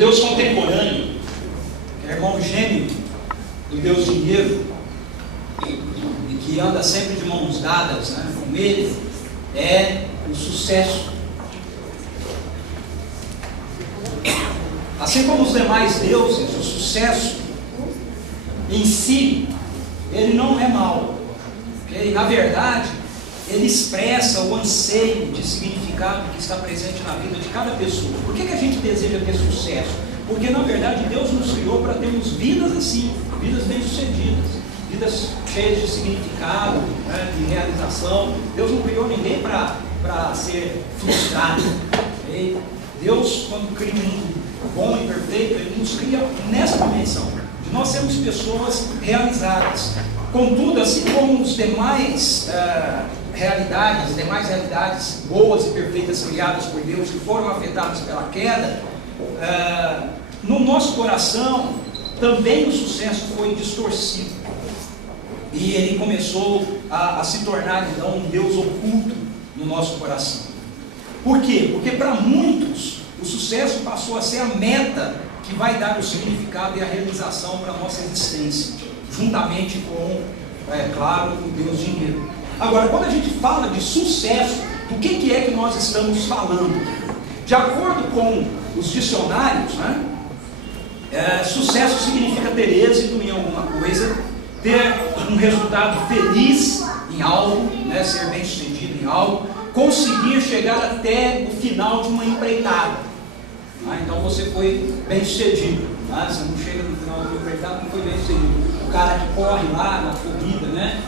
Deus contemporâneo, que é irmão gêmeo do Deus dinheiro, e que anda sempre de mãos dadas, né, com ele, é o sucesso. Assim como os demais deuses, o sucesso em si, ele não é mau, okay? Na verdade, ele expressa o anseio de significado que está presente na vida de cada pessoa. Por que a gente deseja ter sucesso? Porque na verdade Deus nos criou para termos vidas assim, vidas bem-sucedidas, vidas cheias de significado, né, de realização. Deus não criou ninguém para ser frustrado. Okay? Deus, quando cria um mundo bom e perfeito, Ele nos cria nessa dimensão, de nós sermos pessoas realizadas. Contudo, assim como os demais realidades boas e perfeitas criadas por Deus, que foram afetadas pela queda, no nosso coração também o sucesso foi distorcido, e ele começou a se tornar então um Deus oculto no nosso coração. Por quê? Porque para muitos o sucesso passou a ser a meta que vai dar o significado e a realização para a nossa existência, juntamente com, claro, o Deus dinheiro. Agora, quando a gente fala de sucesso, do que é que nós estamos falando? De acordo com os dicionários, né, sucesso significa ter êxito em alguma coisa, ter um resultado feliz em algo, né, ser bem sucedido em algo, conseguir chegar até o final de uma empreitada. Então você foi bem sucedido. Você não chega no final de uma empreitada, não foi bem sucedido. O cara que corre lá na corrida, né,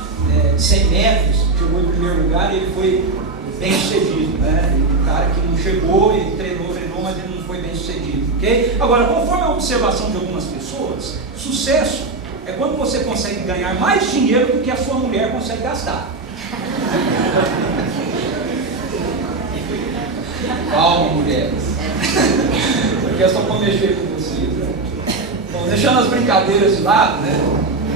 100 metros, chegou em primeiro lugar e ele foi bem sucedido, né? E o cara que não chegou, ele treinou, mas ele não foi bem sucedido, ok? Agora, conforme a observação de algumas pessoas, sucesso é quando você consegue ganhar mais dinheiro do que a sua mulher consegue gastar. Calma, mulheres. Porque é só para mexer com vocês, né? Bom, deixando as brincadeiras de lado, né?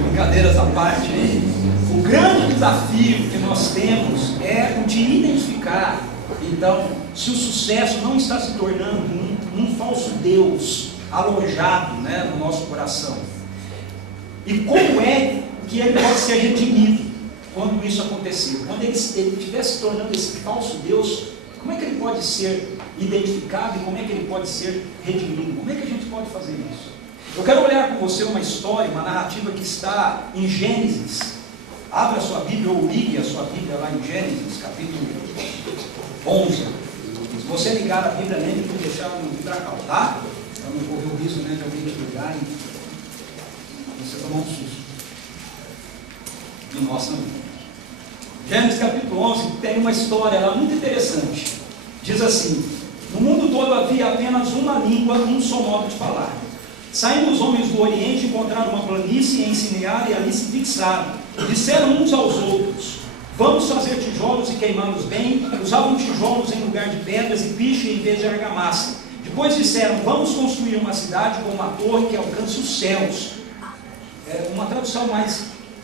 Brincadeiras à parte aí, o grande desafio que nós temos é o de identificar, então, se o sucesso não está se tornando um falso Deus alojado, né, no nosso coração. E como é que ele pode ser redimido quando isso acontecer? Quando ele estiver se tornando esse falso Deus, como é que ele pode ser identificado e como é que ele pode ser redimido? Como é que a gente pode fazer isso? Eu quero olhar com você uma história, uma narrativa que está em Gênesis. Abra a sua Bíblia ou ligue a sua Bíblia lá em Gênesis, capítulo 11. Se você ligar a Bíblia, lembre de deixar no vidracal, tá? Para não correr o risco, né, de alguém te ligar e você tomar um susto. E nós também. Gênesis capítulo 11 tem uma história lá muito interessante. Diz assim: no mundo todo havia apenas uma língua, um só modo de falar. Saindo os homens do Oriente, encontraram uma planície em Sinear e ali se fixaram. Disseram uns aos outros: vamos fazer tijolos e queimá-los bem. Usavam tijolos em lugar de pedras e piche em vez de argamassa. Depois disseram: vamos construir uma cidade com uma torre que alcance os céus. Uma tradução mais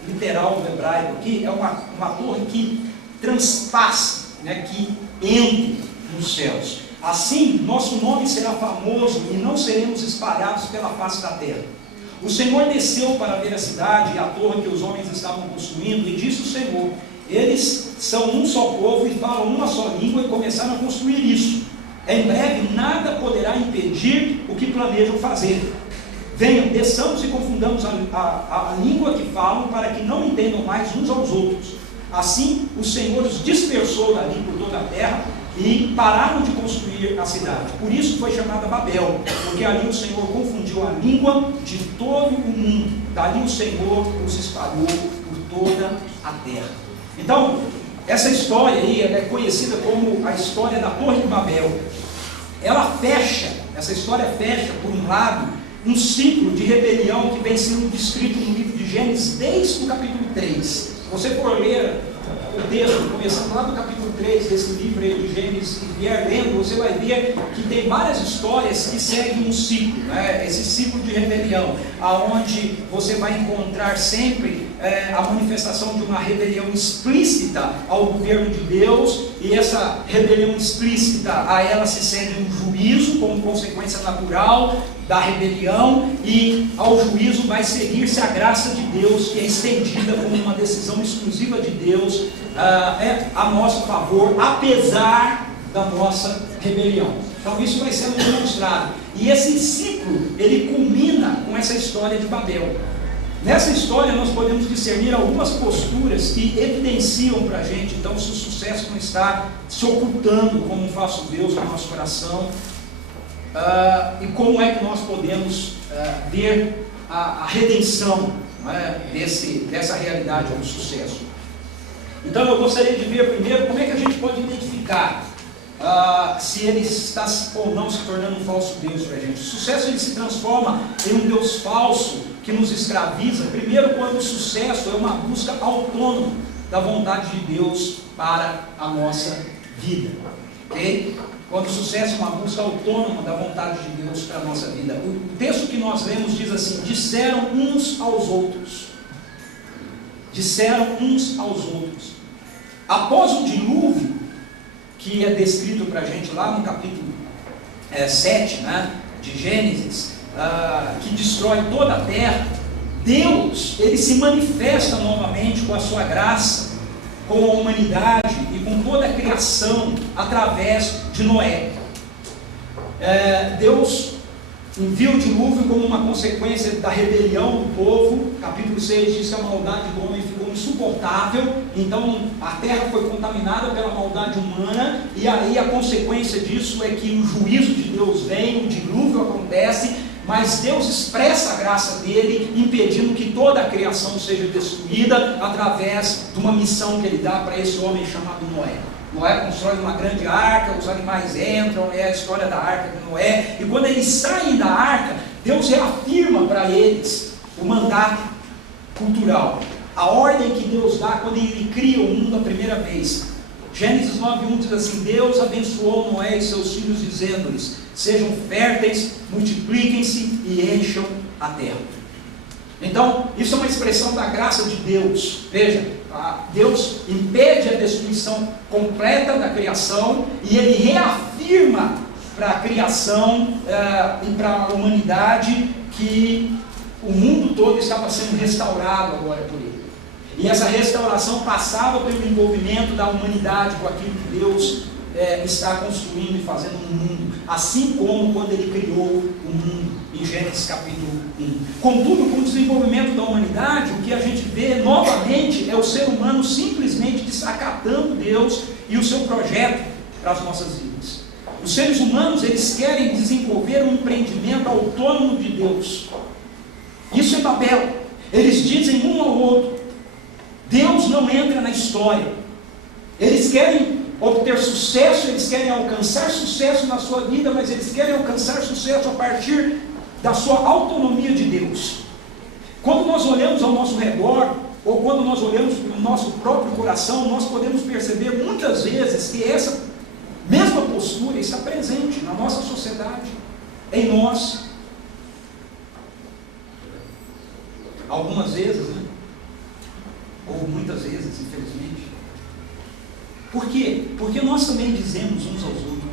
literal do hebraico aqui é uma torre que transpasse, né, que entre nos céus. Assim, nosso nome será famoso e não seremos espalhados pela face da terra. O Senhor desceu para ver a cidade e a torre que os homens estavam construindo, e disse o Senhor: eles são um só povo e falam uma só língua, e começaram a construir isso. Em breve nada poderá impedir o que planejam fazer. Venham, desçamos e confundamos a língua que falam, para que não entendam mais uns aos outros. Assim o Senhor os dispersou dali por toda a terra, e pararam de construir a cidade. Por isso foi chamada Babel, porque ali o Senhor confundiu a língua de todo o mundo. Dali o Senhor os espalhou por toda a terra. Então, essa história aí é conhecida como a história da Torre de Babel. Essa história fecha, por um lado, um ciclo de rebelião que vem sendo descrito no livro de Gênesis desde o capítulo 3. Se você for ler o texto, começando lá do capítulo 3 desse livro aí de Gênesis, e vier lendo, você vai ver que tem várias histórias que seguem um ciclo, né? Esse ciclo de rebelião, aonde você vai encontrar sempre a manifestação de uma rebelião explícita ao governo de Deus, e essa rebelião explícita, a ela se segue um juízo como consequência natural da rebelião, e ao juízo vai seguir-se a graça de Deus, que é estendida como uma decisão exclusiva de Deus a nosso favor, apesar da nossa rebelião. Então isso vai sendo demonstrado, e esse ciclo ele culmina com essa história de Babel. Nessa história nós podemos discernir algumas posturas que evidenciam para a gente, então, se o sucesso não está se ocultando como um falso Deus no nosso coração, e como é que nós podemos ver a redenção, dessa realidade do sucesso. Então eu gostaria de ver primeiro como é que a gente pode identificar se ele está ou não se tornando um falso Deus para a gente. O sucesso ele se transforma em um Deus falso que nos escraviza, primeiro quando o sucesso é uma busca autônoma da vontade de Deus para a nossa vida, ok? Quando o sucesso é uma busca autônoma da vontade de Deus para a nossa vida. O texto que nós lemos diz assim: disseram uns aos outros. Disseram uns aos outros. Após o dilúvio, que é descrito para a gente lá no capítulo 7, de Gênesis, que destrói toda a terra, Deus ele se manifesta novamente com a sua graça, com a humanidade e com toda a criação através de Noé. Deus envia o dilúvio como uma consequência da rebelião do povo. Capítulo 6 diz que a maldade do homem ficou insuportável, então a terra foi contaminada pela maldade humana, e aí a consequência disso é que o juízo de Deus vem, o dilúvio acontece, mas Deus expressa a graça dele, impedindo que toda a criação seja destruída, através de uma missão que ele dá para esse homem chamado Noé. Noé constrói uma grande arca, os animais entram, é a história da arca de Noé, e quando eles saem da arca, Deus reafirma para eles o mandato cultural, a ordem que Deus dá quando ele cria o mundo a primeira vez. Gênesis 9:1 diz assim: Deus abençoou Noé e seus filhos, dizendo-lhes: sejam férteis, multipliquem-se e encham a terra. Então, isso é uma expressão da graça de Deus. Veja, Deus impede a destruição completa da criação, e ele reafirma para a criação e para a humanidade que o mundo todo estava sendo restaurado agora por ele. E essa restauração passava pelo envolvimento da humanidade com aquilo que Deus está construindo e fazendo no mundo, assim como quando ele criou o mundo em Gênesis capítulo 1. Contudo, com o desenvolvimento da humanidade, o que a gente vê novamente é o ser humano simplesmente desacatando Deus e o seu projeto para as nossas vidas. Os seres humanos, eles querem desenvolver um empreendimento autônomo de Deus. Isso é Babel. Eles dizem um ao outro: Deus não entra na história. Eles querem obter sucesso, eles querem alcançar sucesso na sua vida, mas eles querem alcançar sucesso a partir da sua autonomia de Deus. Quando nós olhamos ao nosso redor, ou quando nós olhamos para o nosso próprio coração, nós podemos perceber muitas vezes que essa mesma postura está presente na nossa sociedade, em nós. Algumas vezes, ou muitas vezes, infelizmente. Por quê? Porque nós também dizemos uns aos outros.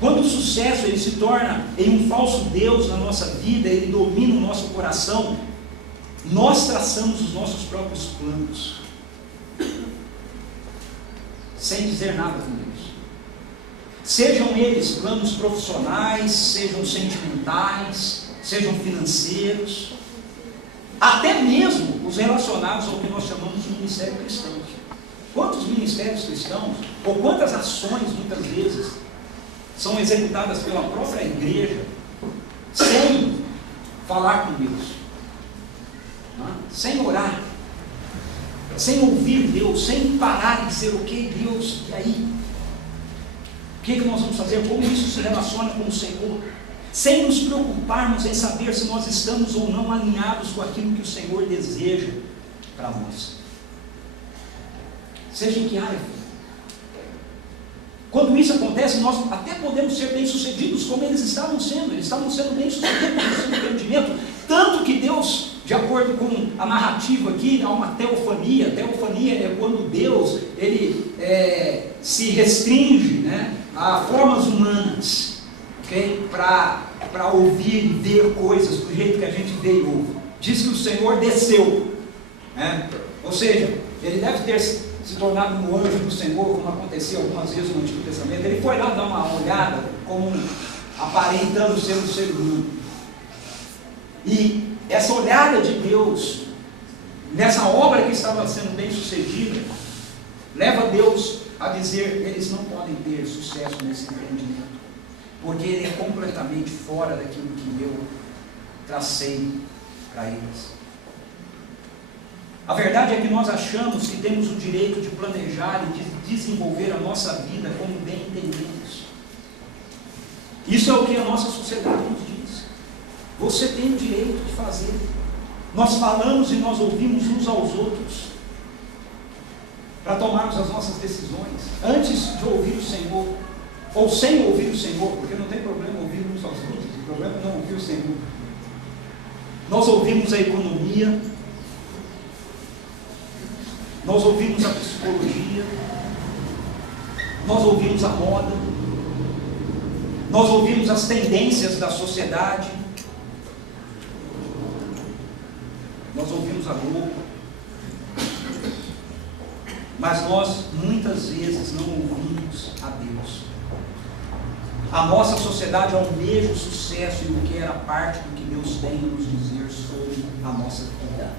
Quando o sucesso ele se torna em um falso Deus na nossa vida, ele domina o nosso coração, nós traçamos os nossos próprios planos, sem dizer nada com Deus. Sejam eles planos profissionais, sejam sentimentais, sejam financeiros, até mesmo os relacionados ao que nós chamamos de ministério cristão. Quantos ministérios cristãos, ou quantas ações, muitas vezes, são executadas pela própria igreja, sem falar com Deus, sem orar, sem ouvir Deus, sem parar de dizer: ok, Deus, e aí? O que nós vamos fazer? Como isso se relaciona com o Senhor? Sem nos preocuparmos em saber se nós estamos ou não alinhados com aquilo que o Senhor deseja para nós. Seja em que área for. Quando isso acontece, nós até podemos ser bem-sucedidos, como eles estavam sendo bem-sucedidos no seu empreendimento, tanto que Deus, de acordo com a narrativa aqui, há uma teofania. Teofania é quando Deus ele se restringe, a formas humanas, okay? Para para ouvir e ver coisas do jeito que a gente vê e ouve. Diz que o Senhor desceu, né? Ou seja, ele deve ter se tornado um anjo do Senhor, como acontecia algumas vezes no Antigo Testamento. Ele foi lá dar uma olhada, como aparentando ser um ser humano. E essa olhada de Deus, nessa obra que estava sendo bem sucedida, leva Deus a dizer: eles não podem ter sucesso nesse empreendimento, porque ele é completamente fora daquilo que eu tracei para eles. A verdade é que nós achamos que temos o direito de planejar e de desenvolver a nossa vida como bem entendemos. Isso é o que a nossa sociedade nos diz. Você tem o direito de fazer. Nós falamos e nós ouvimos uns aos outros para tomarmos as nossas decisões antes de ouvir o Senhor, ou sem ouvir o Senhor, porque não tem problema ouvir uns aos outros, o problema é não ouvir o Senhor. Nós ouvimos a economia, nós ouvimos a psicologia, nós ouvimos a moda, nós ouvimos as tendências da sociedade, nós ouvimos a Globo, mas nós muitas vezes não ouvimos a Deus. A nossa sociedade almeja o sucesso e o que era parte do que Deus tem a nos dizer sobre a nossa vida.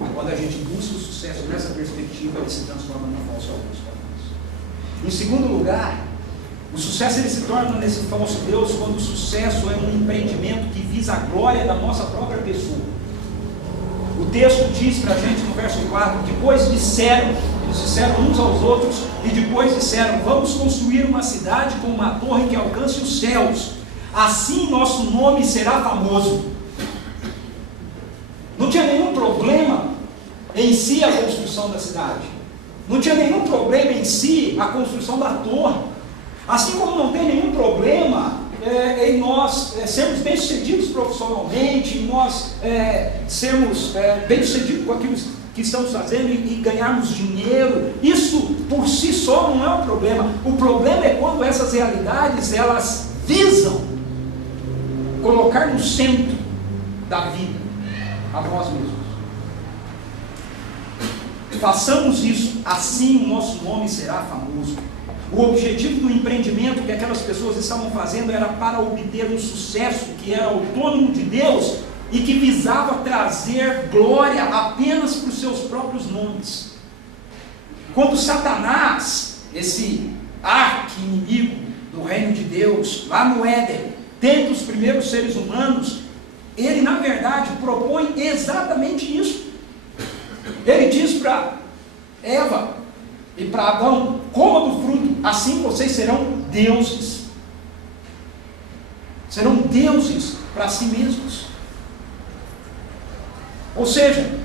E quando a gente busca o sucesso nessa perspectiva, ele se transforma num falso Deus para nós. Em segundo lugar, o sucesso ele se torna nesse falso Deus quando o sucesso é um empreendimento que visa a glória da nossa própria pessoa. O texto diz para a gente no verso 4, depois disseram, eles disseram uns aos outros, e depois disseram: vamos construir uma cidade com uma torre que alcance os céus, assim nosso nome será famoso. Não tinha nenhum problema em si a construção da cidade, não tinha nenhum problema em si a construção da torre, assim como não tem nenhum problema em nós sermos bem-sucedidos profissionalmente, em nós sermos bem-sucedidos com aquilo que estamos fazendo e ganharmos dinheiro. Isso por si só não é um problema. O problema é quando essas realidades elas visam colocar no centro da vida a nós mesmos. Façamos isso, assim o nosso nome será famoso. O objetivo do empreendimento que aquelas pessoas estavam fazendo era para obter um sucesso que era autônomo de Deus e que visava trazer glória apenas para os seus próprios nomes. Quando Satanás, esse arqui-inimigo do reino de Deus, lá no Éden, tenta os primeiros seres humanos, ele na verdade propõe exatamente isso. Ele diz para Eva e para Adão: coma do fruto, assim vocês serão deuses. Serão deuses para si mesmos. Ou seja,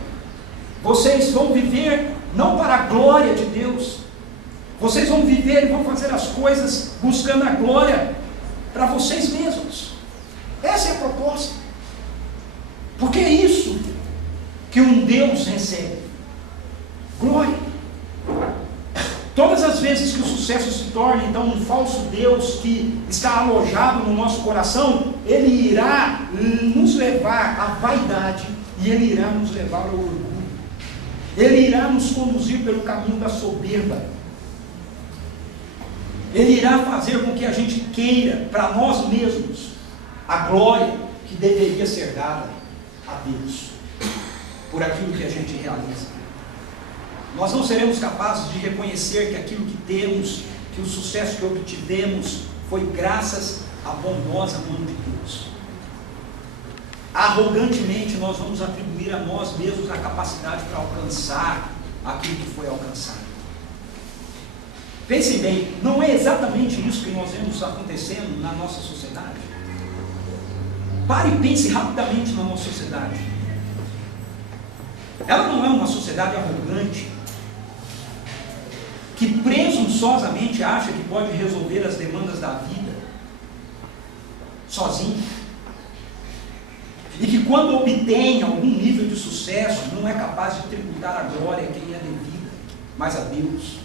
vocês vão viver não para a glória de Deus, vocês vão viver e vão fazer as coisas buscando a glória para vocês mesmos. Essa é a proposta. Porque é isso que um Deus recebe: glória. Todas as vezes que o sucesso se torna então um falso Deus que está alojado no nosso coração, ele irá nos levar à vaidade e ele irá nos levar ao orgulho. Ele irá nos conduzir pelo caminho da soberba. Ele irá fazer com que a gente queira para nós mesmos a glória que deveria ser dada a Deus por aquilo que a gente realiza. Nós não seremos capazes de reconhecer que aquilo que temos, que o sucesso que obtivemos, foi graças à bondosa mão de Deus. Arrogantemente nós vamos atribuir a nós mesmos a capacidade para alcançar aquilo que foi alcançado. Pensem bem, não é exatamente isso que nós vemos acontecendo na nossa sociedade? Pare e pense rapidamente na nossa sociedade. Ela não é uma sociedade arrogante, que presunçosamente acha que pode resolver as demandas da vida sozinho, e que quando obtém algum nível de sucesso, não é capaz de tributar a glória a quem é devida, mas a Deus.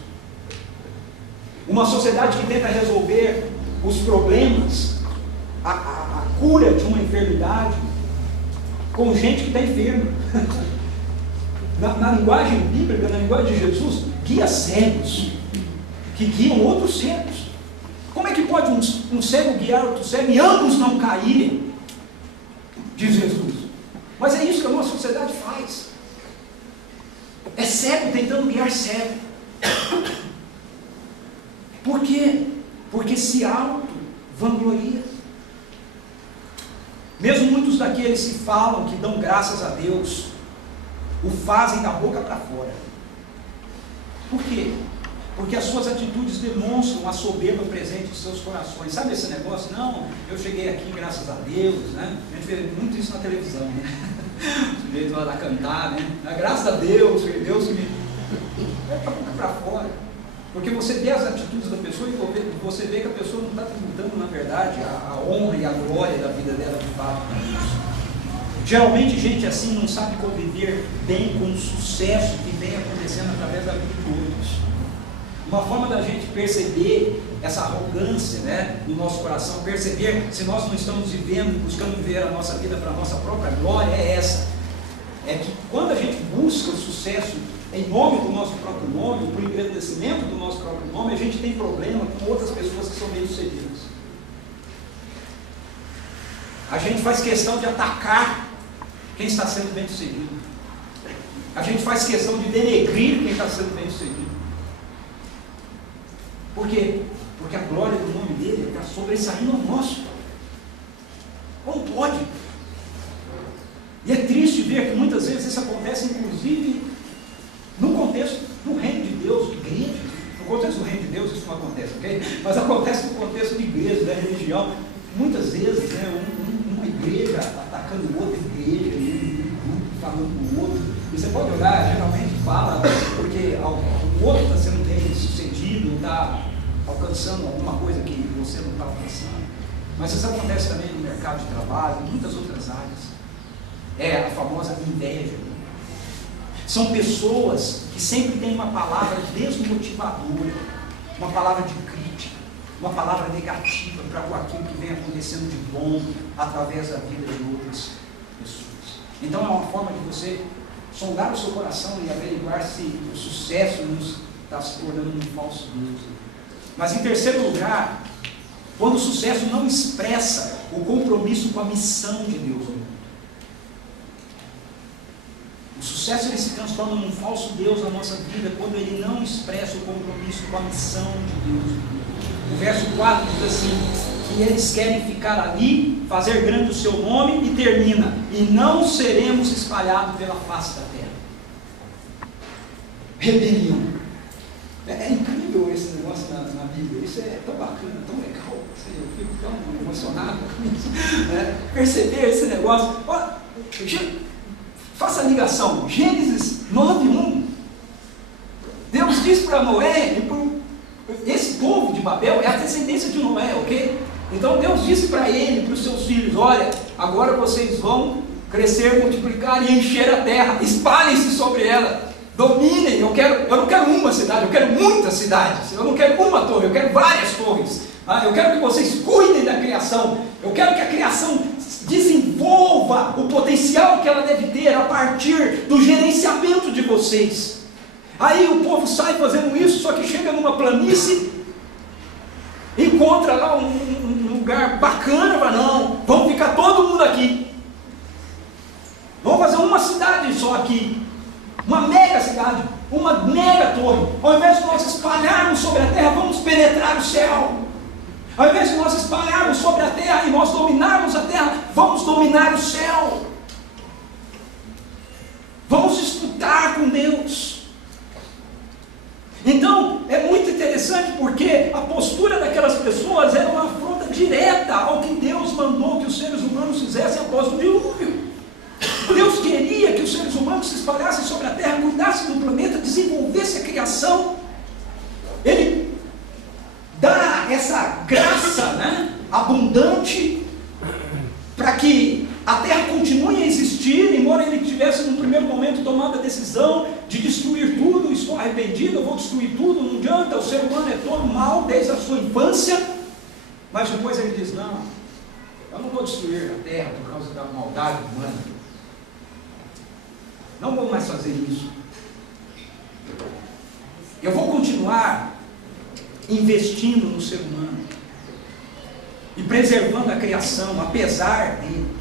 Uma sociedade que tenta resolver os problemas cura de uma enfermidade com gente que está enferma. Na linguagem bíblica, na linguagem de Jesus, guia cegos que guiam outros cegos. Como é que pode um cego guiar outro cego e ambos não caírem? Diz Jesus. Mas é isso que a nossa sociedade faz. É cego tentando guiar cego. Por quê? Porque se auto-vangloria. Mesmo muitos daqueles que falam que dão graças a Deus, o fazem da boca para fora. Por quê? Porque as suas atitudes demonstram a soberba presente em seus corações. Sabe esse negócio? Não, eu cheguei aqui graças a Deus, né? A gente vê muito isso na televisão, né? O sujeito lá da cantar, né? Graças a Deus, foi Deus que me... É para boca para fora. Porque você vê as atitudes da pessoa e você vê que a pessoa não está tributando, na verdade, a honra e a glória da vida dela de fato para Deus. Geralmente gente assim não sabe conviver bem com o sucesso que vem acontecendo através da vida de outros. Uma forma da gente perceber essa arrogância, né, no nosso coração, perceber se nós não estamos vivendo, buscando viver a nossa vida para a nossa própria glória, é essa. É que quando a gente busca o sucesso em nome do nosso próprio nome, por engrandecimento do nosso próprio nome, a gente tem problema com outras pessoas que são bem-sucedidas. A gente faz questão de atacar quem está sendo bem-sucedido. A gente faz questão de denegrir quem está sendo bem-sucedido. Por quê? Porque a glória do nome dele está sobressaindo ao nosso. Como pode? E é triste ver que muitas vezes isso acontece, inclusive, no contexto do reino de Deus, de igreja. No contexto do reino de Deus isso não acontece, ok? Mas acontece no contexto de igreja, da religião. Muitas vezes, né, uma igreja atacando outra igreja, um grupo falando com o outro. E você pode olhar, geralmente fala, porque o outro está sendo bem sucedido, está alcançando alguma coisa que você não está alcançando. Mas isso acontece também no mercado de trabalho, em muitas outras áreas. É a famosa inveja. São pessoas que sempre têm uma palavra desmotivadora, uma palavra de crítica, uma palavra negativa para aquilo que vem acontecendo de bom através da vida de outras pessoas. Então é uma forma de você sondar o seu coração e averiguar se o sucesso nos está se tornando um falso Deus. Mas em terceiro lugar, quando o sucesso não expressa o compromisso com a missão de Deus. O sucesso ele se transforma num falso Deus na nossa vida quando ele não expressa o compromisso com a missão de Deus. O verso 4 diz assim, que eles querem ficar ali, fazer grande o seu nome e termina, e não seremos espalhados pela face da terra. Rebelião. É incrível esse negócio na Bíblia, isso é tão bacana, tão legal, eu fico tão emocionado com isso, né? Perceber esse negócio. Olha, faça a ligação, Gênesis 9:1. Deus diz para Noé, esse povo de Babel é a descendência de Noé, ok? Então Deus disse para ele, para os seus filhos, olha, agora vocês vão crescer, multiplicar e encher a terra, espalhem-se sobre ela, dominem, eu não quero uma cidade, eu quero muitas cidades, eu não quero uma torre, eu quero várias torres, eu quero que vocês cuidem da criação, eu quero que a criação desenvolva o potencial que ela deve ter a partir do gerenciamento de vocês. Aí o povo sai fazendo isso, só que chega numa planície, encontra lá um lugar bacana, mas não, vamos ficar todo mundo aqui, vamos fazer uma cidade só aqui, uma mega cidade, uma mega torre. Ao invés de nós espalharmos sobre a terra, vamos penetrar o céu. Ao invés de nós espalharmos sobre a terra e nós dominarmos a terra, vamos dominar o céu. Vamos disputar com Deus. Então, é muito interessante porque a postura daquelas pessoas era uma afronta direta ao que Deus mandou que os seres humanos fizessem após o dilúvio. Deus queria que os seres humanos se espalhassem sobre a terra, cuidassem do planeta, desenvolvessem a criação. Ele dá essa graça, né, abundante para que a terra continue a existir, embora ele tivesse no primeiro momento tomado a decisão de destruir tudo. Estou arrependido, eu vou destruir tudo, não adianta, o ser humano é todo mal desde a sua infância. Mas depois ele diz, não, Eu não vou destruir a terra por causa da maldade humana. Não vou mais fazer isso. Eu vou continuar investindo no ser humano e preservando a criação, apesar dele.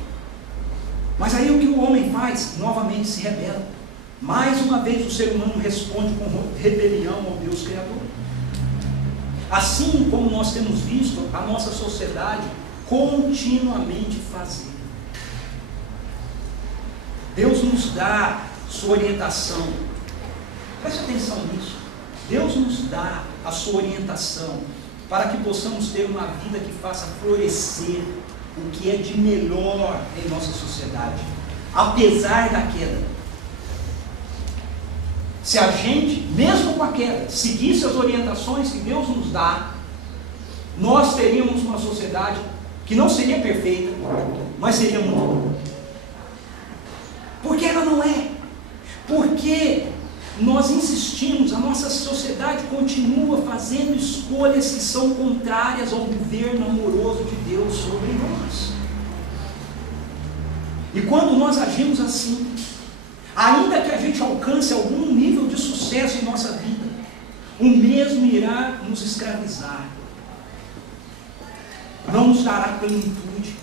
Mas aí o que o homem faz? Novamente se rebela. Mais uma vez o ser humano responde com rebelião ao Deus Criador. Assim como nós temos visto a nossa sociedade continuamente fazer. Deus nos dá sua orientação. Preste atenção nisso. Deus nos dá a sua orientação para que possamos ter uma vida que faça florescer o que é de melhor em nossa sociedade, apesar da queda. Se a gente, mesmo com a queda, seguisse as orientações que Deus nos dá, nós teríamos uma sociedade que não seria perfeita, mas seria muito boa. Porque ela não é. Porque nós insistimos, a nossa sociedade continua fazendo escolhas que são contrárias ao governo amoroso de Deus sobre nós. E quando nós agimos assim, ainda que a gente alcance algum nível de sucesso em nossa vida, o mesmo irá nos escravizar, não nos dará plenitude,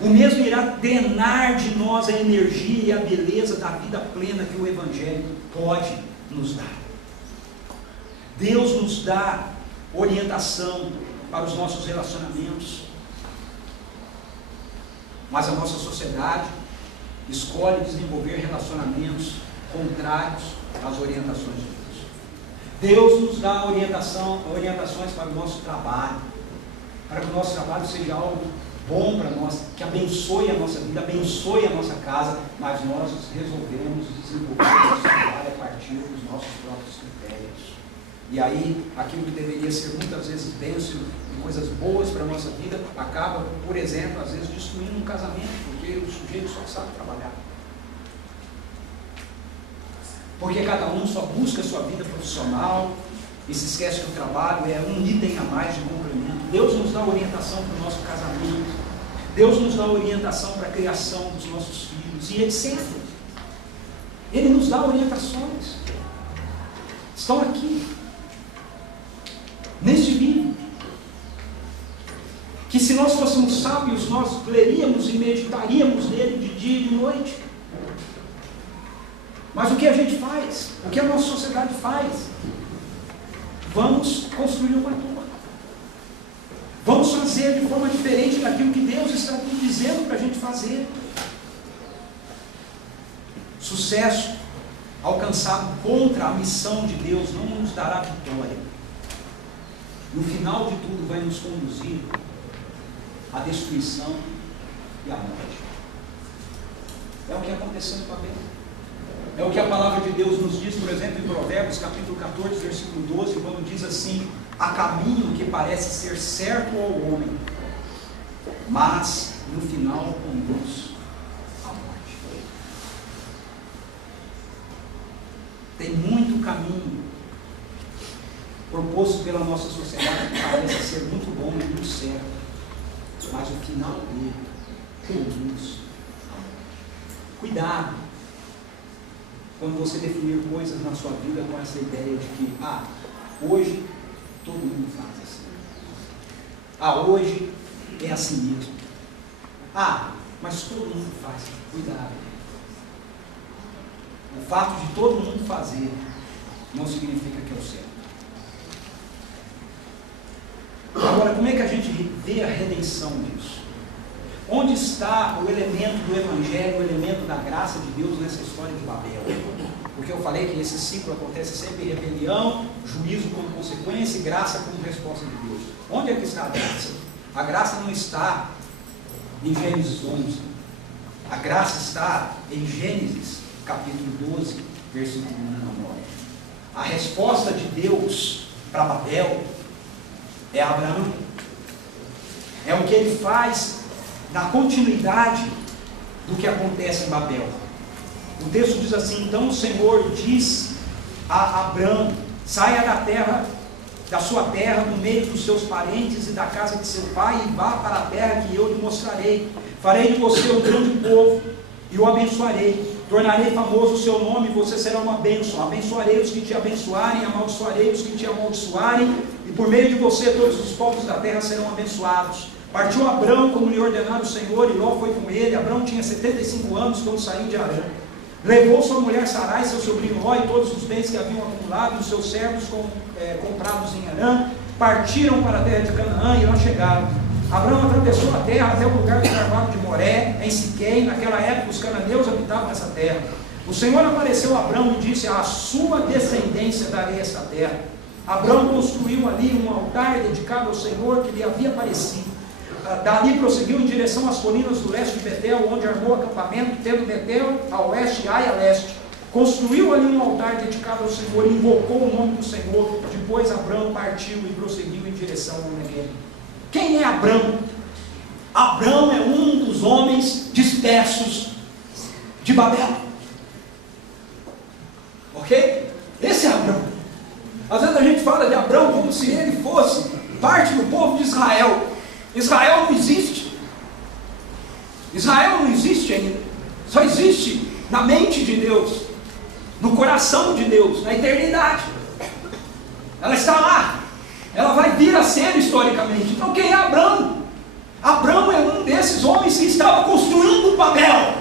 o mesmo irá drenar de nós a energia e a beleza da vida plena que o Evangelho pode nos dar. Deus nos dá orientação para os nossos relacionamentos, mas a nossa sociedade escolhe desenvolver relacionamentos contrários às orientações de Deus. Deus nos dá orientações para o nosso trabalho, para que o nosso trabalho seja algo bom para nós, que abençoe a nossa vida, abençoe a nossa casa, mas nós resolvemos desenvolver o nosso trabalho a partir dos nossos próprios critérios. E aí, aquilo que deveria ser muitas vezes bênção e coisas boas para a nossa vida, acaba, por exemplo, às vezes destruindo um casamento, porque o sujeito só sabe trabalhar. Porque cada um só busca a sua vida profissional e se esquece que o trabalho é um item a mais de complemento. Deus nos dá orientação para o nosso casamento, Deus nos dá orientação para a criação dos nossos filhos e etc. Ele nos dá orientações. Estão aqui, neste livro, que se nós fôssemos sábios, nós leríamos e meditaríamos nele de dia e de noite. Mas o que a gente faz? O que a nossa sociedade faz? Vamos construir uma torre. Vamos fazer de forma diferente daquilo que Deus está dizendo para a gente fazer. Sucesso alcançado contra a missão de Deus não nos dará vitória. No final de tudo vai nos conduzir à destruição e à morte. É o que aconteceu em Babel. É o que a palavra de Deus nos diz, por exemplo, em Provérbios, capítulo 14, versículo 12, quando diz assim: há caminho que parece ser certo ao homem, mas no final conduz à morte. Tem muito caminho proposto pela nossa sociedade que parece ser muito bom e muito certo, mas o final dele conduz à morte. Cuidado quando você definir coisas na sua vida com essa ideia de que, hoje todo mundo faz assim. Hoje é assim mesmo. Mas todo mundo faz. Cuidado. O fato de todo mundo fazer não significa que é o certo. Agora, como é que a gente vê a redenção disso? Onde está o elemento do Evangelho, o elemento da graça de Deus nessa história de Babel? Porque eu falei que esse ciclo acontece sempre em rebelião, juízo como consequência e graça como resposta de Deus. Onde é que está a graça? A graça não está em Gênesis 11. A graça está em Gênesis, capítulo 12, versículo 1 a 9. A resposta de Deus para Babel é Abraão. É o que ele faz na continuidade do que acontece em Babel. O texto diz assim: então o Senhor diz a Abrão: saia da terra da sua terra, no meio dos seus parentes e da casa de seu pai, e vá para a terra que eu lhe mostrarei. Farei de você um grande povo, e o abençoarei. Tornarei famoso o seu nome, e você será uma bênção. Abençoarei os que te abençoarem, amaldiçoarei os que te amaldiçoarem, e por meio de você todos os povos da terra serão abençoados. Partiu Abrão como lhe ordenara o Senhor, e Ló foi com ele. Abrão tinha 75 anos quando saiu de Harã. Levou sua mulher Sarai, seu sobrinho Ló, e todos os bens que haviam acumulado, os seus servos comprados em Harã. Partiram para a terra de Canaã e lá chegaram. Abrão atravessou a terra até o lugar do carvalho de Moré, em Siquém. Naquela época os cananeus habitavam essa terra. O Senhor apareceu a Abrão e disse: à sua descendência darei esta terra. Abrão construiu ali um altar dedicado ao Senhor que lhe havia aparecido. Dali prosseguiu em direção às colinas do leste de Betel, onde armou acampamento, tendo Betel a oeste e Ai a leste. Construiu ali um altar dedicado ao Senhor e invocou o nome do Senhor. Depois Abrão partiu e prosseguiu em direção ao Negueb. Quem é Abrão? Abrão é um dos homens dispersos de Babel. Ok? Esse é Abrão. Às vezes a gente fala de Abrão como se ele fosse parte do povo de Israel. Israel não existe. Israel não existe ainda. Só existe na mente de Deus, no coração de Deus, na eternidade. Ela está lá. Ela vai vir a ser historicamente. Então quem é Abrão? Abrão é um desses homens que estava construindo Babel.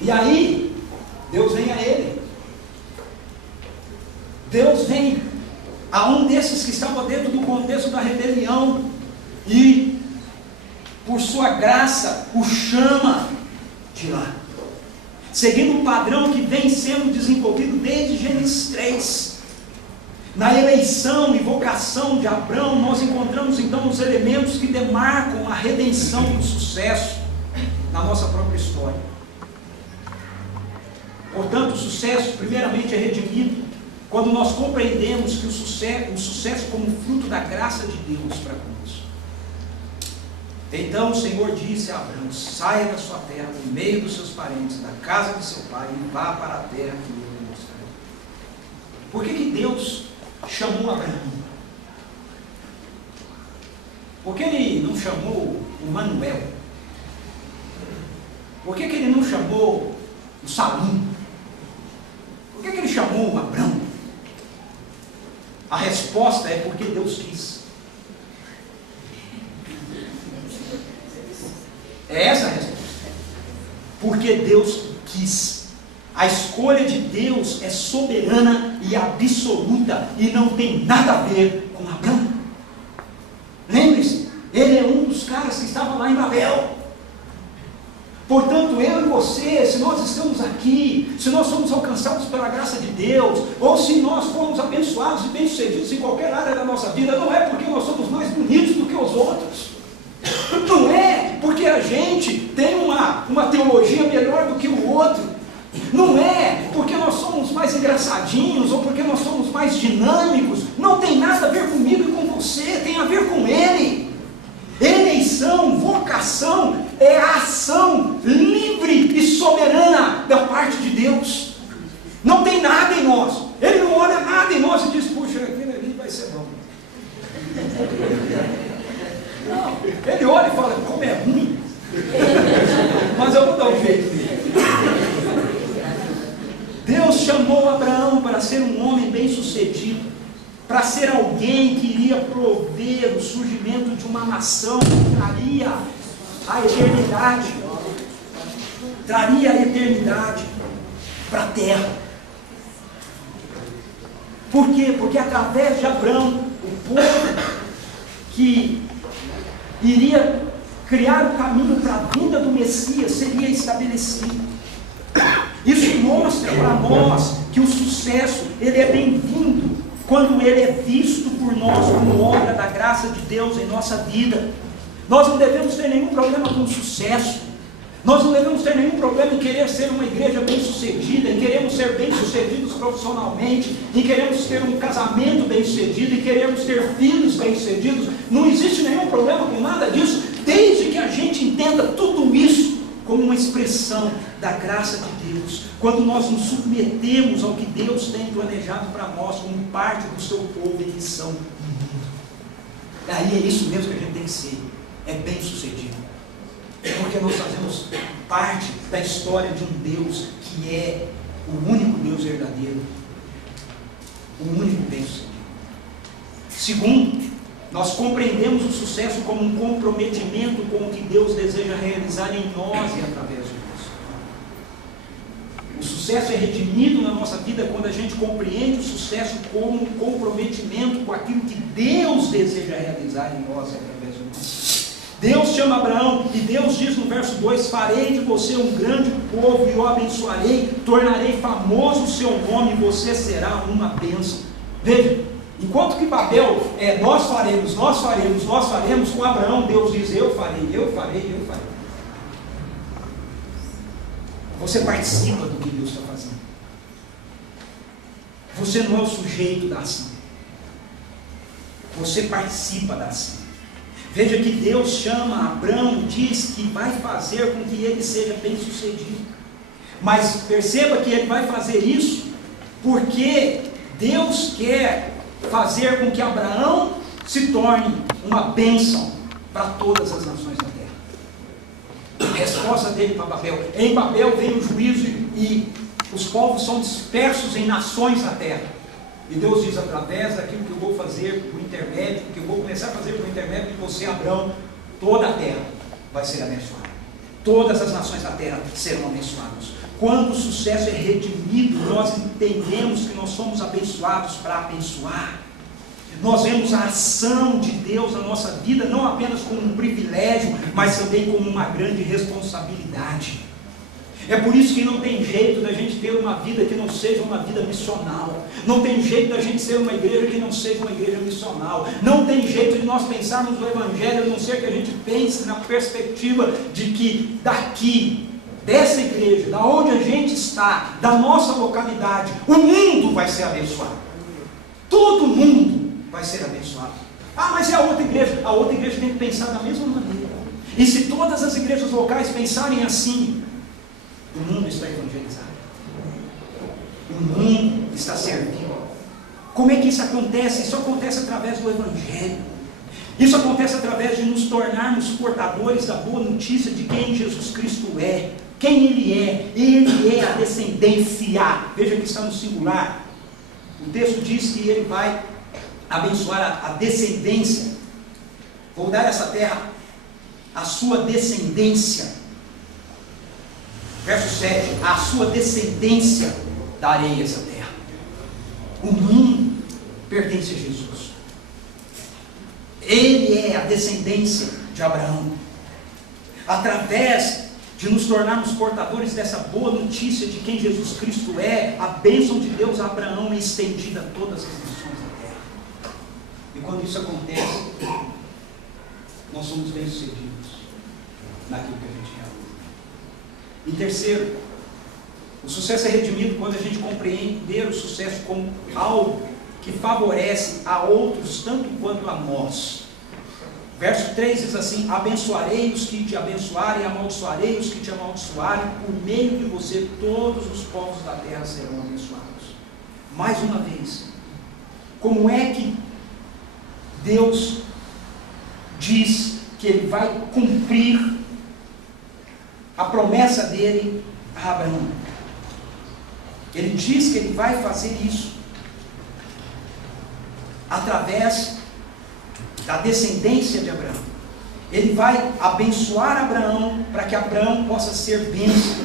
E aí, Deus vem a ele. Deus vem a um desses que estava dentro do contexto da rebelião e, por sua graça, o chama de lá, seguindo um padrão que vem sendo desenvolvido desde Gênesis 3. Na eleição e vocação de Abrão, nós encontramos então os elementos que demarcam a redenção do sucesso na nossa própria história. Portanto, o sucesso primeiramente é redimido quando nós compreendemos que o sucesso como fruto da graça de Deus para conosco. Então o Senhor disse a Abrão: saia da sua terra, do meio dos seus parentes, da casa de seu pai, e vá para a terra que eu lhe mostrarei. Por que Deus chamou Abraão? Por que ele não chamou o Manuel? Por que ele não chamou o Salim? Por que ele chamou o Abrão? A resposta é porque Deus quis. É essa a resposta. Porque Deus quis. A escolha de Deus é soberana e absoluta e não tem nada a ver com Abrão. Lembre-se, ele é um dos caras que estava lá em Babel. Portanto, eu e você, se nós estamos aqui, se nós somos alcançados pela graça de Deus, ou se nós formos abençoados e bem-sucedidos em qualquer área da nossa vida, não é porque nós somos mais bonitos do que os outros. Não é porque a gente tem uma teologia melhor do que o outro. Não é porque nós somos mais engraçadinhos ou porque nós somos mais dinâmicos. Não tem nada a ver comigo e com você, tem a ver com Ele. Eleição, vocação é a ação livre e soberana da parte de Deus. Não tem nada em nós. Ele não olha nada em nós e diz: puxa, aquilo ali vai ser bom. Não, ele olha e fala: como é ruim, mas eu vou dar um jeito dele. Deus chamou Abraão para ser um homem bem-sucedido, para ser alguém que iria prover o surgimento de uma nação que traria a eternidade para a terra. Por quê? Porque através de Abrão, o povo que iria criar o caminho para a vinda do Messias seria estabelecido. Isso mostra para nós que o sucesso ele é bem-vindo quando ele é visto por nós como obra da graça de Deus em nossa vida. Nós não devemos ter nenhum problema com o sucesso. Nós não devemos ter nenhum problema em querer ser uma igreja bem-sucedida, em queremos ser bem-sucedidos profissionalmente, em queremos ter um casamento bem-sucedido, em queremos ter filhos bem-sucedidos. Não existe nenhum problema com nada disso, desde que a gente entenda tudo isso como uma expressão da graça de Deus, quando nós nos submetemos ao que Deus tem planejado para nós, como parte do seu povo em missão no mundo. Aí é isso mesmo que a gente tem que ser, é bem sucedido, porque nós fazemos parte da história de um Deus que é o único Deus verdadeiro, o único bem sucedido. Segundo, nós compreendemos o sucesso como um comprometimento com o que Deus deseja realizar em nós e através de nós. O sucesso é redimido na nossa vida quando a gente compreende o sucesso como um comprometimento com aquilo que Deus deseja realizar em nós e através de nós. Deus chama Abraão e Deus diz no verso 2: farei de você um grande povo e o abençoarei, tornarei famoso o seu nome e você será uma bênção. Veja, enquanto que Babel nós faremos, com Abraão Deus diz eu farei. Você participa do que Deus está fazendo. Você não é o sujeito da ação. Você participa da ação. Veja que Deus chama Abraão e diz que vai fazer com que ele seja bem sucedido. Mas perceba que ele vai fazer isso porque Deus quer fazer com que Abraão se torne uma bênção para todas as nações da terra. A resposta dele para Babel: em Babel veio o juízo e os povos são dispersos em nações na terra. E Deus diz: através daquilo que eu vou fazer por intermédio, que eu vou começar a fazer por intermédio de você, Abraão, toda a terra vai ser abençoada. Todas as nações da terra serão abençoadas. Quando o sucesso é redimido, nós entendemos que nós somos abençoados para abençoar. Nós vemos a ação de Deus na nossa vida não apenas como um privilégio, mas também como uma grande responsabilidade. É por isso que não tem jeito da gente ter uma vida que não seja uma vida missional. Não tem jeito da gente ser uma igreja que não seja uma igreja missional. Não tem jeito de nós pensarmos no Evangelho, a não ser que a gente pense na perspectiva de que daqui, dessa igreja, da onde a gente está, da nossa localidade, o mundo vai ser abençoado. Todo mundo vai ser abençoado. Ah, mas é a outra igreja. A outra igreja tem que pensar da mesma maneira. E se todas as igrejas locais pensarem assim, o mundo está evangelizado. O mundo está servindo. Como é que isso acontece? Isso acontece através do Evangelho. Isso acontece através de nos tornarmos portadores da boa notícia de quem Jesus Cristo é. Quem Ele é? Ele é a descendência. Veja que está no singular. O texto diz que Ele vai abençoar a descendência. Vou dar essa terra à sua descendência. Verso 7, a sua descendência darei essa terra. O mundo pertence a Jesus. Ele é a descendência de Abraão. Através de nos tornarmos portadores dessa boa notícia de quem Jesus Cristo é, a bênção de Deus a Abraão é estendida a todas as nações da terra. E quando isso acontece, nós somos bem-sucedidos naquilo que a gente realiza. E terceiro, o sucesso é redimido quando a gente compreender o sucesso como algo que favorece a outros tanto quanto a nós. Verso 3 diz assim: abençoarei os que te abençoarem, amaldiçoarei os que te amaldiçoarem, por meio de você todos os povos da terra serão abençoados. Mais uma vez, como é que Deus diz que Ele vai cumprir a promessa dele a Abraão? Ele diz que ele vai fazer isso através da descendência de Abraão. Ele vai abençoar Abraão para que Abraão possa ser bênção.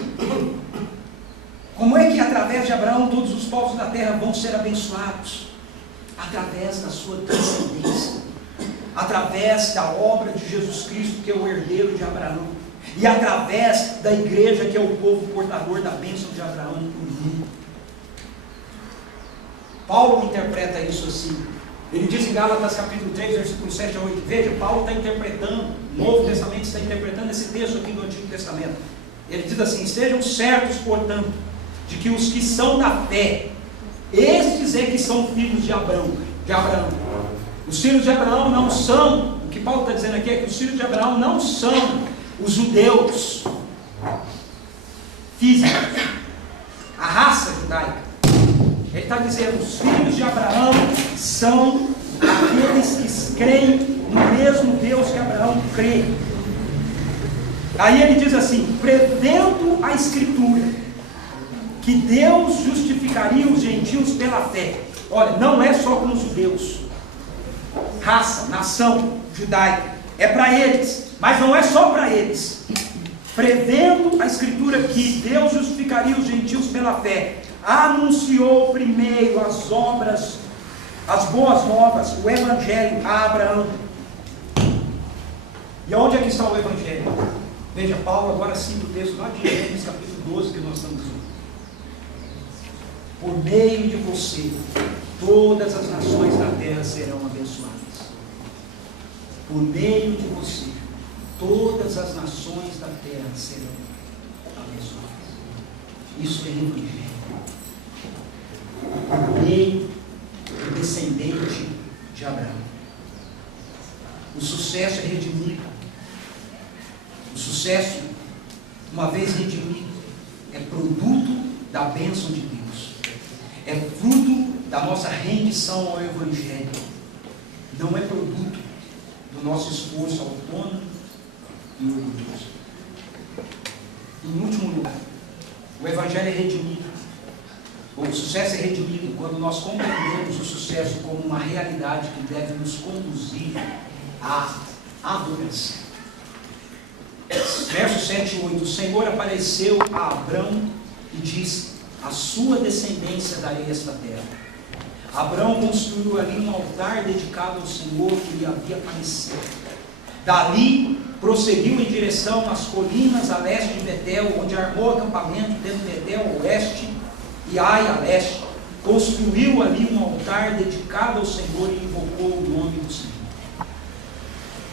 Como é que através de Abraão todos os povos da terra vão ser abençoados? Através da sua descendência, através da obra de Jesus Cristo, que é o herdeiro de Abraão, e através da igreja, que é o povo portador da bênção de Abraão para o mundo. Paulo interpreta isso assim. Ele diz em Gálatas capítulo 3, versículo 7 a 8. Veja, Paulo está interpretando, o Novo Testamento está interpretando esse texto aqui do Antigo Testamento. Ele diz assim: estejam certos, portanto, de que os que são da fé, estes é que são filhos de Abraão. Os filhos de Abraão não são, o que Paulo está dizendo aqui é que os filhos de Abraão não são os judeus, física, a raça judaica. Ele está dizendo, os filhos de Abraão são aqueles que creem no mesmo Deus que Abraão crê. Aí ele diz assim, prevendo a Escritura, que Deus justificaria os gentios pela fé. Olha, não é só com os judeus, raça, nação judaica, é para eles, mas não é só para eles. Prevendo a Escritura que Deus justificaria os gentios pela fé, anunciou primeiro as obras, as boas novas, o Evangelho a Abraão. E onde é que está o Evangelho? Veja, Paulo agora cita o texto lá de Gênesis capítulo 12 que nós estamos lendo. Por meio de você, todas as nações da terra serão abençoadas. Por meio de você, todas as nações da terra serão abençoadas. Isso é Evangelho. Por meio do descendente de Abraão. O sucesso é redimido. O sucesso, uma vez redimido, é produto da bênção de Deus. É fruto da nossa rendição ao Evangelho. Não é produto do nosso esforço autônomo e orgulhoso. Em último lugar, o Evangelho é redimido. O sucesso é redimido quando nós compreendemos o sucesso como uma realidade que deve nos conduzir à adoração. Versos 7 e 8, o Senhor apareceu a Abrão e disse, a sua descendência darei esta terra. Abrão construiu ali um altar dedicado ao Senhor que lhe havia aparecido. Dali, prosseguiu em direção às colinas a leste de Betel, onde armou acampamento, tendo Betel a oeste e Ai a leste. Construiu ali um altar dedicado ao Senhor e invocou o nome do Senhor.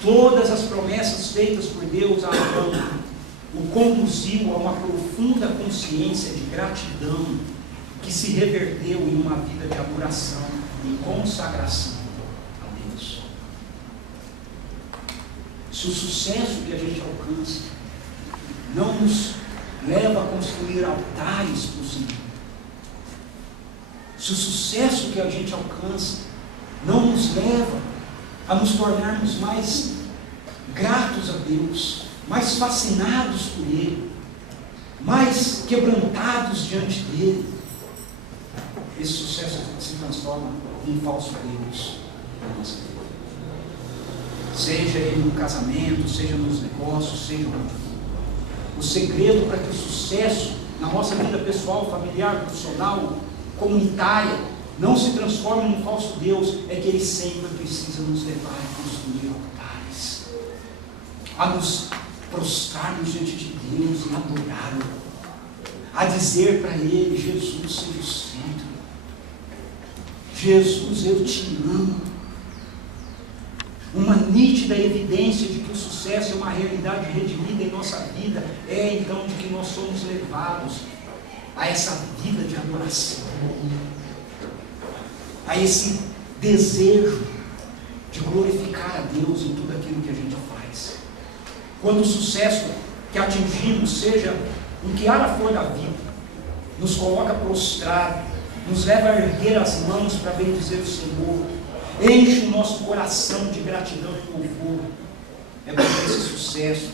Todas as promessas feitas por Deus a Abraão o conduziu a uma profunda consciência de gratidão que se reverteu em uma vida de adoração e consagração a Deus. Se o sucesso que a gente alcança não nos leva a construir altares para o Senhor, se o sucesso que a gente alcança não nos leva a nos tornarmos mais gratos a Deus, mais fascinados por Ele, mais quebrantados diante dEle, esse sucesso se transforma em falso Deus na nossa vida. Seja ele no casamento, seja nos negócios, seja onde for. O segredo para que o sucesso na nossa vida pessoal, familiar, profissional, comunitária, não se transforme num falso Deus, é que Ele sempre precisa nos levar a construir altares, a nos prostrarmos diante de Deus e adorá-lo, a dizer para Ele, Jesus, seja o centro, Jesus, eu te amo. Uma nítida evidência de que o sucesso é uma realidade redimida em nossa vida, é então de que nós somos levados a essa vida de adoração, a esse desejo de glorificar a Deus em tudo aquilo que a gente faz. Quando o sucesso que atingimos, seja em que área for da vida, nos coloca prostrado, nos leva a erguer as mãos para bendizer o Senhor, enche o nosso coração de gratidão e louvor, é porque esse sucesso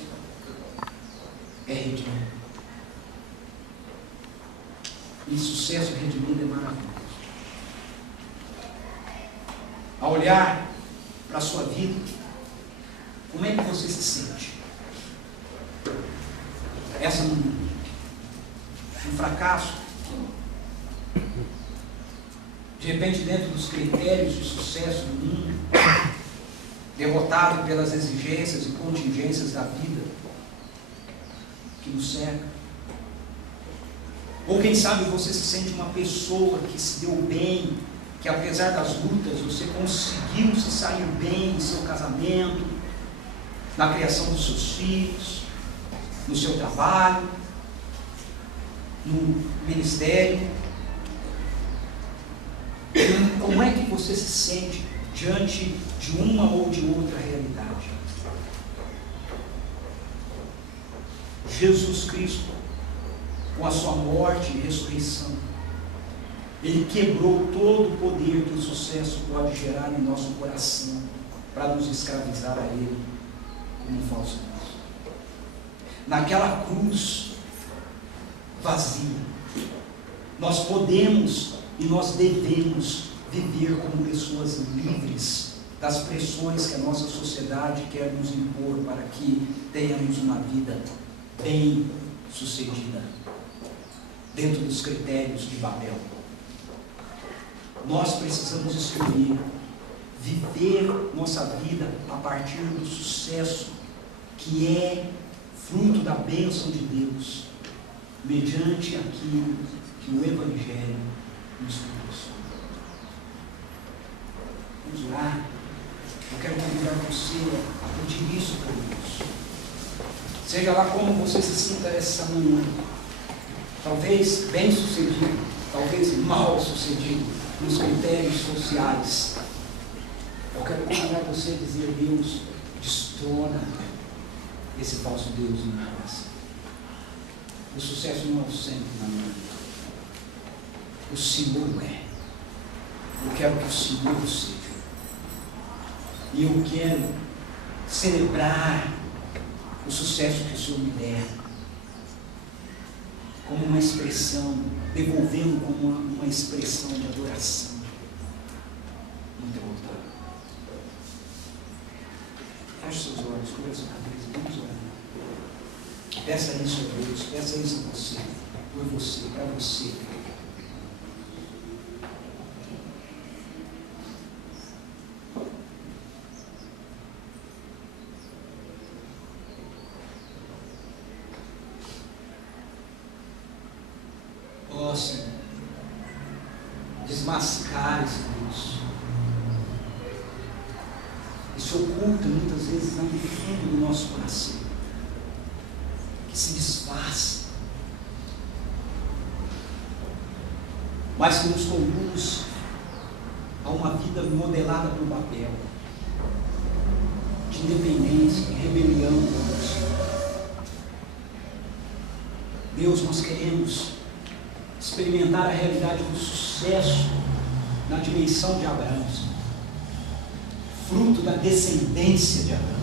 é redimido. E sucesso redimido é maravilhoso. A olhar para a sua vida, como é que você se sente? Essa um fracasso? De repente, dentro dos critérios de sucesso do mundo, derrotado pelas exigências e contingências da vida que nos cerca? Ou quem sabe você se sente uma pessoa que se deu bem, que apesar das lutas você conseguiu se sair bem em seu casamento, na criação dos seus filhos, no seu trabalho, no ministério. Como é que você se sente diante de uma ou de outra realidade? Jesus Cristo, com a sua morte e ressurreição, Ele quebrou todo o poder que o sucesso pode gerar em nosso coração para nos escravizar a Ele como um falso Deus. Naquela cruz vazia, nós podemos e nós devemos viver como pessoas livres das pressões que a nossa sociedade quer nos impor para que tenhamos uma vida bem sucedida, dentro dos critérios de Babel. Nós precisamos escolher viver nossa vida a partir do sucesso que é fruto da bênção de Deus, mediante aquilo que o Evangelho nos proporciona. Vamos orar. Eu quero convidar você a pedir isso por Deus. Seja lá como você se sinta essa manhã, talvez bem sucedido, talvez mal sucedido nos critérios sociais. Eu quero convidar você a dizer: Deus, destrona esse falso Deus em minha casa. O sucesso não é o centro na minha vida. O Senhor é. Eu quero que o Senhor seja. E eu quero celebrar o sucesso que o Senhor me der, como uma expressão, devolvendo como uma expressão de adoração no teu altar. Feche seus olhos, cubra sua cabeça, vamos orar. Peça isso a Deus, peça isso a você, por você, para você. Senhor, desmascar esse Deus. Isso oculta muitas vezes no fundo do nosso coração, que se disfarça, mas que nos conduz a uma vida modelada por Babel, de independência, de rebelião contra o Senhor. Deus, nós queremos experimentar a realidade do sucesso na dimensão de Abraão, fruto da descendência de Abraão,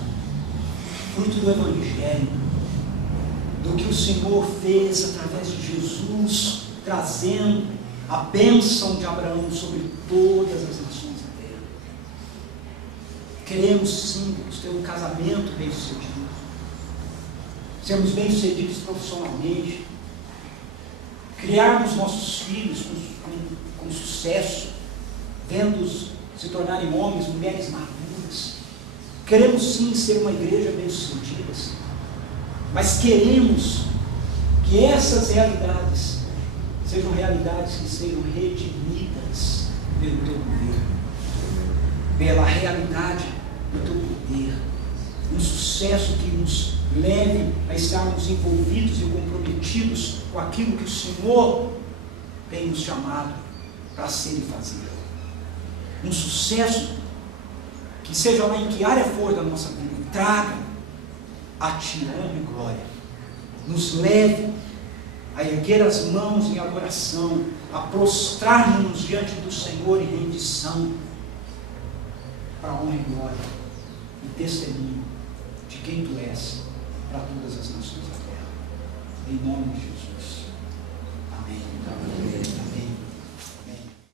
fruto do Evangelho, do que o Senhor fez através de Jesus, trazendo a bênção de Abraão sobre todas as nações da terra. Queremos sim ter um casamento bem sucedido, sermos bem sucedidos profissionalmente, criarmos nossos filhos com sucesso, vendo-os se tornarem homens, mulheres maduras. Queremos sim ser uma igreja bem-sucedida, mas queremos que essas realidades sejam realidades que sejam redimidas pelo teu governo, pela realidade do teu poder, um sucesso que nos leve a estarmos envolvidos e comprometidos com aquilo que o Senhor tem nos chamado para ser e fazer. Um sucesso que seja lá em que área for da nossa vida, traga a Ti honra e glória, nos leve a erguer as mãos em adoração, a prostrar-nos diante do Senhor em rendição, para a honra e glória e testemunho de quem Tu és para todas as nações da terra. Em nome de Jesus. Amém.